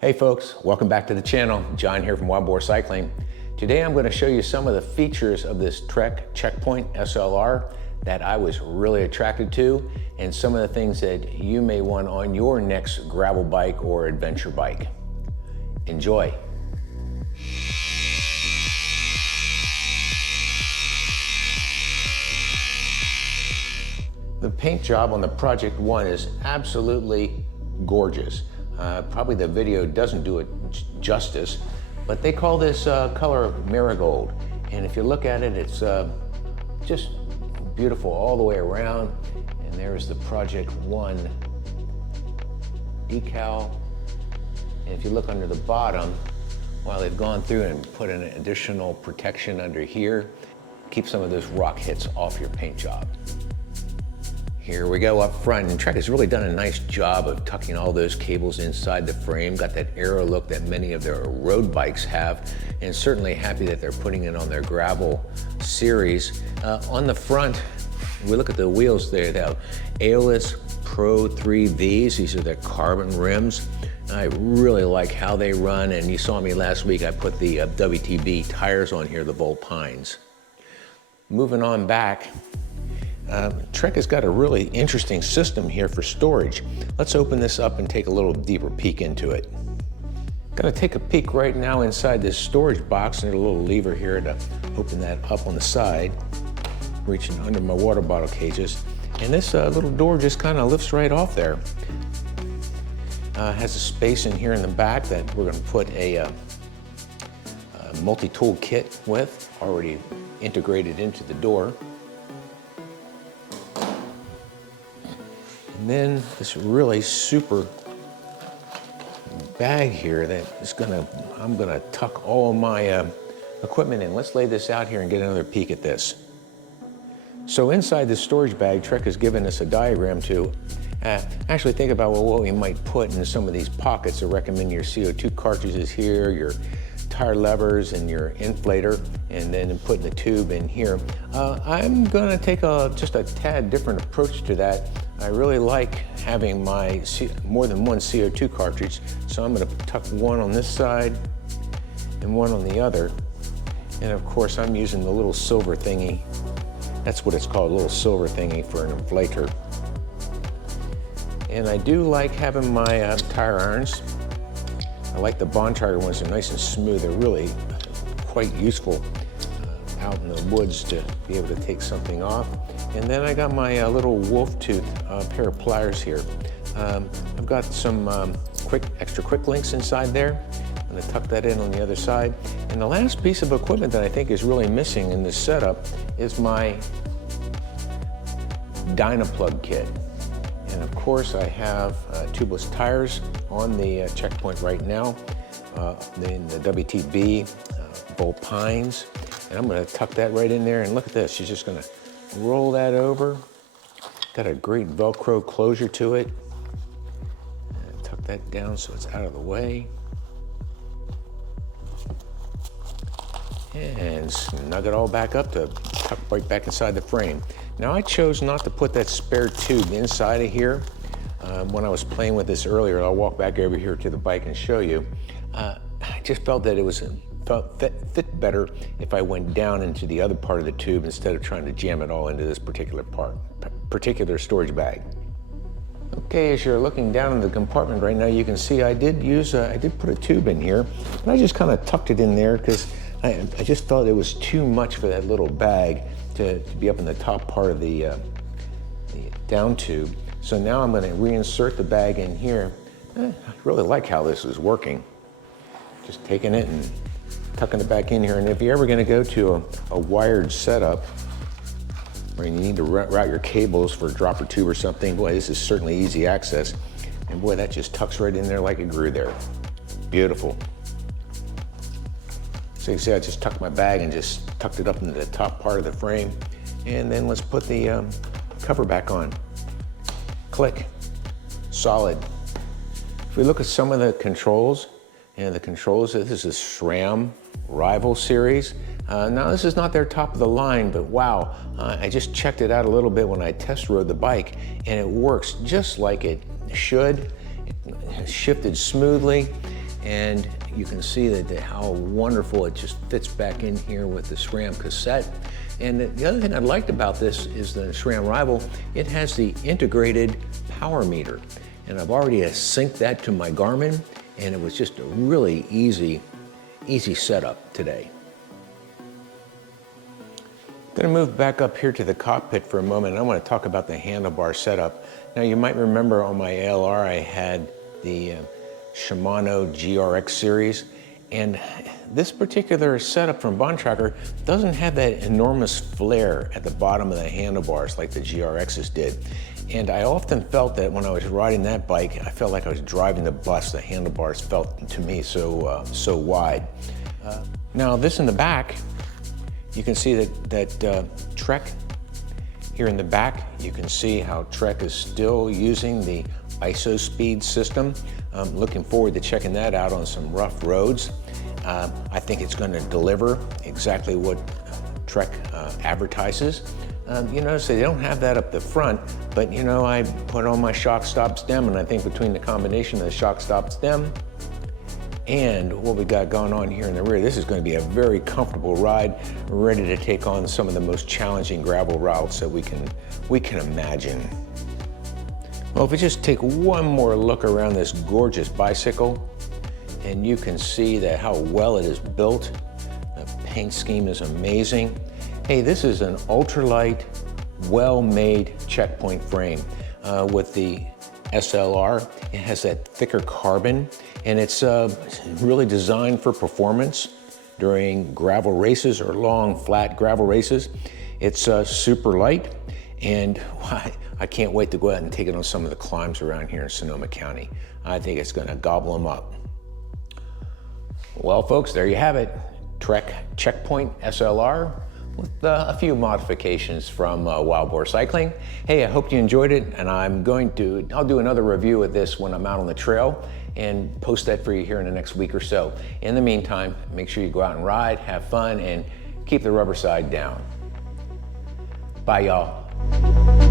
Hey folks, welcome back to the channel. John here from Boar Cycling. Today I'm going to show you some of the features of this Trek Checkpoint SLR that I was really attracted to, and some of the things that you may want on your next gravel bike or adventure bike. Enjoy. The paint job on the Project One is absolutely gorgeous. Probably the video doesn't do it justice, but they call this color marigold. And if you look at it, it's just beautiful all the way around. And there's the Project One decal. And if you look under the bottom, while they've gone through and put an additional protection under here, keep some of those rock hits off your paint job. Here we go up front, and Trek has really done a nice job of tucking all those cables inside the frame. Got that aero look that many of their road bikes have, and certainly happy that they're putting it on their gravel series. On the front, we look at the wheels there. They have Aeolus Pro 3Vs. These are their carbon rims. I really like how they run, and you saw me last week. I put the WTB tires on here, the Volpines. Moving on back, Trek has got a really interesting system here for storage. Let's open this up and take a little deeper peek into it. Gonna take a peek right now inside this storage box, and there's a little lever here to open that up on the side, reaching under my water bottle cages. And this little door just kind of lifts right off there. Has a space in here in the back that we're gonna put a multi-tool kit with, already integrated into the door. And then this really super bag here that is I'm gonna tuck all my equipment in. Let's lay this out here and get another peek at this. So inside this storage bag, Trek has given us a diagram to actually think about what we might put in some of these pockets. I recommend your CO2 cartridges here, your tire levers and your inflator, and then putting the tube in here. I'm gonna take just a tad different approach to that. I really like having my more than one CO2 cartridge, so I'm gonna tuck one on this side and one on the other. And of course, I'm using the little silver thingy. That's what it's called, a little silver thingy for an inflator. And I do like having my tire irons. I like the Bonchire ones, they're nice and smooth. They're really quite useful out in the woods to be able to take something off. And then I got my little wolf tooth pair of pliers here. I've got some extra quick links inside there. I'm gonna tuck that in on the other side. And the last piece of equipment that I think is really missing in this setup is my Dynaplug kit. And of course I have tubeless tires on the Checkpoint right now, in the WTB Volpines. And I'm gonna tuck that right in there, and look at this. She's just gonna roll that over. Got a great Velcro closure to it. And tuck that down so it's out of the way. And snug it all back up to tuck right back inside the frame. Now I chose not to put that spare tube inside of here. When I was playing with this earlier, I'll walk back over here to the bike and show you. I just felt that it fit better if I went down into the other part of the tube instead of trying to jam it all into this particular storage bag. Okay, as you're looking down in the compartment right now, you can see I did put a tube in here, but I just kind of tucked it in there because I just thought it was too much for that little bag to be up in the top part of the down tube. So now I'm going to reinsert the bag in here. I really like how this is working. Just taking it and tucking it back in here. And if you're ever going to go to a wired setup where you need to route your cables for a dropper tube or something, boy, this is certainly easy access. And boy, that just tucks right in there like it grew there. Beautiful. So you see, I just tucked my bag and just tucked it up into the top part of the frame. And then let's put the cover back on. Click. Solid. If we look at some of the controls, and the controls, this is Shram Rival series. Now this is not their top of the line, but wow, I just checked it out a little bit when I test rode the bike, and it works just like it should. It shifted smoothly. And you can see how wonderful it just fits back in here with the SRAM cassette. And the other thing I liked about this is the Shram Rival, it has the integrated power meter. And I've already synced that to my Garmin, and it was just a really easy setup today. I'm going to move back up here to the cockpit for a moment, and I want to talk about the handlebar setup. Now, you might remember on my ALR I had the Shimano GRX series, and this particular setup from Bontrager doesn't have that enormous flare at the bottom of the handlebars like the GRXs did. And I often felt that when I was riding that bike, I felt like I was driving the bus. The handlebars felt to me so wide. Now this in the back, you can see that Trek here in the back. You can see how Trek is still using the IsoSpeed system. I'm looking forward to checking that out on some rough roads. I think it's going to deliver exactly what Trek advertises. You notice they don't have that up the front, but you know, I put on my shock stop stem, and I think between the combination of the shock stop stem and what we got going on here in the rear, this is going to be a very comfortable ride, ready to take on some of the most challenging gravel routes that we can imagine. Well, if we just take one more look around this gorgeous bicycle, and you can see how well it is built. The paint scheme is amazing. Hey, this is an ultralight, well-made checkpoint frame with the SLR. It has that thicker carbon, and it's really designed for performance during gravel races or long, flat gravel races. It's super light, and I can't wait to go out and take it on some of the climbs around here in Sonoma County. I think it's gonna gobble them up. Well, folks, there you have it. Trek Checkpoint SLR with a few modifications from Wild Boar Cycling. Hey, I hope you enjoyed it, and I'll do another review of this when I'm out on the trail and post that for you here in the next week or so. In the meantime, make sure you go out and ride, have fun, and keep the rubber side down. Bye, y'all.